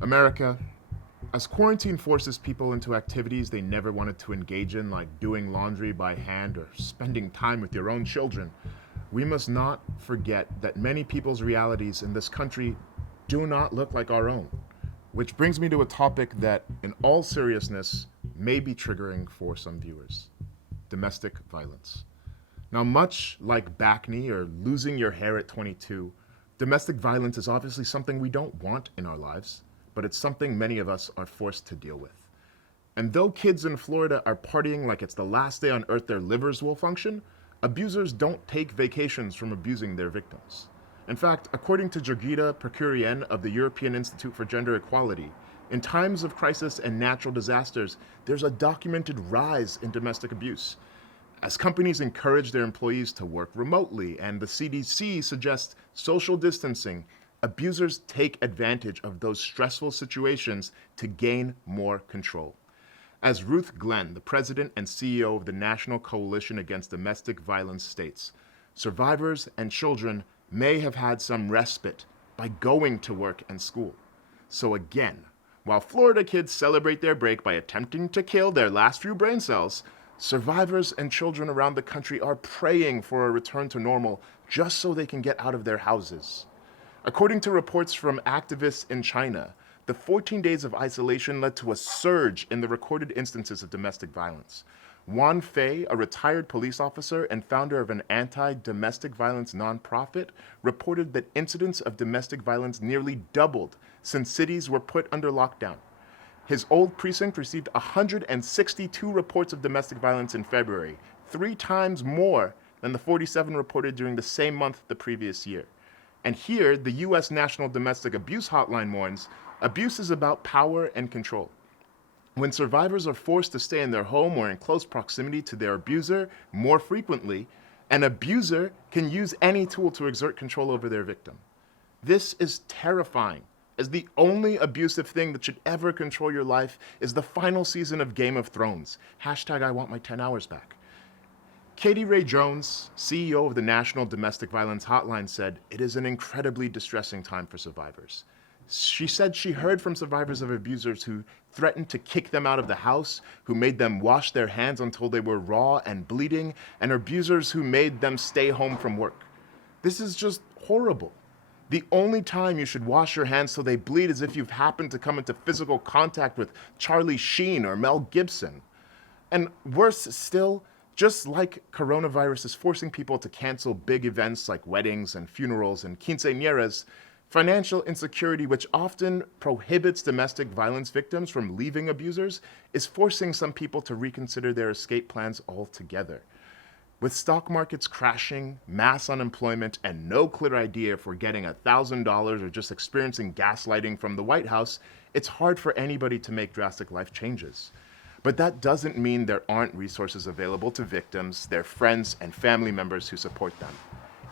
America, as quarantine forces people into activities they never wanted to engage in, like doing laundry by hand or spending time with your own children, we must not forget that many people's realities in this country do not look like our own. Which brings me to a topic that, in all seriousness, may be triggering for some viewers: domestic violence. Now, much like bacne or losing your hair at 22, domestic violence is obviously something we don't want in our lives, but it's something many of us are forced to deal with. And though kids in Florida are partying like it's the last day on earth their livers will function, abusers don't take vacations from abusing their victims. In fact, according to Jurgita Percurian of the European Institute for Gender Equality, in times of crisis and natural disasters, there's a documented rise in domestic abuse. As companies encourage their employees to work remotely and the CDC suggests social distancing, abusers take advantage of those stressful situations to gain more control. As Ruth Glenn, the president and CEO of the National Coalition Against Domestic Violence, states, survivors and children may have had some respite by going to work and school. So again, while Florida kids celebrate their break by attempting to kill their last few brain cells, survivors and children around the country are praying for a return to normal just so they can get out of their houses. According to reports from activists in China, the 14 days of isolation led to a surge in the recorded instances of domestic violence. Juan Fei, a retired police officer and founder of an anti-domestic violence nonprofit, reported that incidents of domestic violence nearly doubled since cities were put under lockdown. His old precinct received 162 reports of domestic violence in February, 3 times more than the 47 reported during the same month the previous year. And here, the U.S. National Domestic Abuse Hotline warns, abuse is about power and control. When survivors are forced to stay in their home or in close proximity to their abuser more frequently, an abuser can use any tool to exert control over their victim. This is terrifying, as the only abusive thing that should ever control your life is the final season of Game of Thrones. Hashtag I want my 10 hours back. Katie Ray Jones, CEO of the National Domestic Violence Hotline, said, "It is an incredibly distressing time for survivors." She said she heard from survivors of abusers who threatened to kick them out of the house, who made them wash their hands until they were raw and bleeding, and abusers who made them stay home from work. This is just horrible. The only time you should wash your hands so they bleed is if you've happened to come into physical contact with Charlie Sheen or Mel Gibson. And worse still, just like coronavirus is forcing people to cancel big events like weddings and funerals and quinceañeras, financial insecurity, which often prohibits domestic violence victims from leaving abusers, is forcing some people to reconsider their escape plans altogether. With stock markets crashing, mass unemployment, and no clear idea if we're getting $1,000 or just experiencing gaslighting from the White House, it's hard for anybody to make drastic life changes. But that doesn't mean there aren't resources available to victims, their friends, and family members who support them.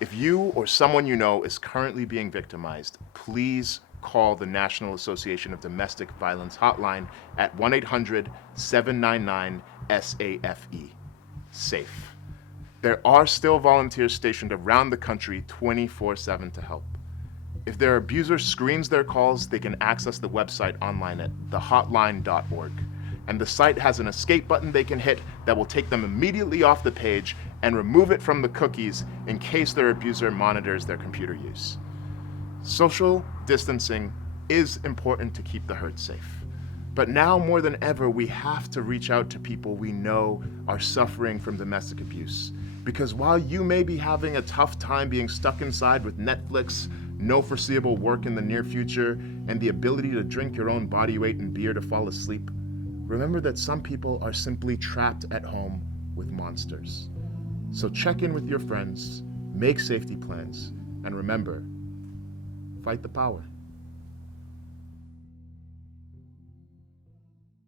If you or someone you know is currently being victimized, please call the National Association of Domestic Violence hotline at 1-800-799-SAFE. SAFE. There are still volunteers stationed around the country 24/7 to help. If their abuser screens their calls, they can access the website online at thehotline.org. And the site has an escape button they can hit that will take them immediately off the page and remove it from the cookies in case their abuser monitors their computer use. Social distancing is important to keep the hurt safe. But now more than ever, we have to reach out to people we know are suffering from domestic abuse. Because while you may be having a tough time being stuck inside with Netflix, no foreseeable work in the near future, and the ability to drink your own body weight in beer to fall asleep, remember that some people are simply trapped at home with monsters. So check in with your friends, make safety plans, and remember, fight the power.